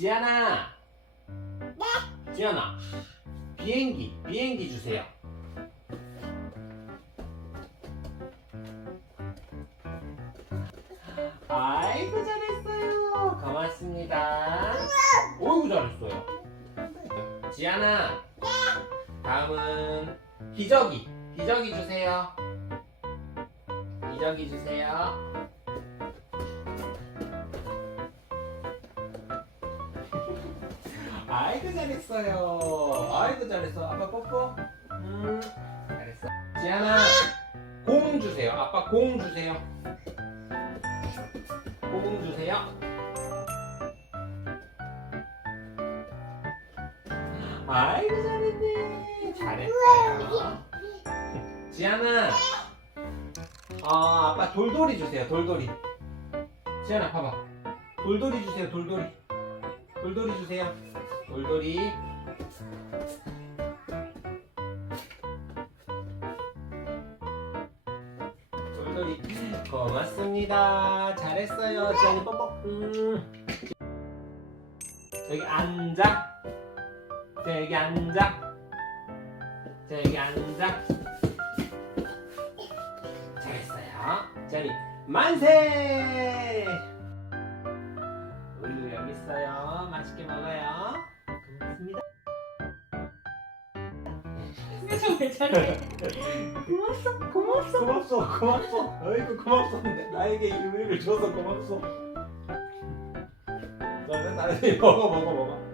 지안아. 지안아. 비행기, 비행기 주세요. 아이고 잘했어요. 고맙습니다. 어이구 잘했어요. 지안아. 다음은 기저귀. 기저귀 주세요. 기저귀 주세요. 아이고 잘했어요. 아이고 잘했어. 아빠 뽀뽀. 음, 잘했어. 지안아, 공 주세요. 아빠 공 주세요. 공 주세요. 아이고 잘했네. 잘했어요. 지안아, 어, 아빠 돌돌이 주세요. 돌돌이. 지안아, 봐봐. 돌돌이 주세요. 돌돌이. 돌돌이 주세요. 돌돌이. 돌돌이. 고맙습니다. 잘했어요. 지안이 뽀뽀. 음. 여기 앉아. 자, 여기 앉아. 자, 여기 앉아. 잘했어요. 지안이 만세! 우유 여기 있어요. 맛있게 먹어요. 고맙습니다. 표정 왜 저래? 고맙소, 고맙소, 고맙소, 고맙소. 아이고 고맙소. 나에게 이 우유를 줘서 고맙소. 너는 나를 먹어, 먹어, 먹어.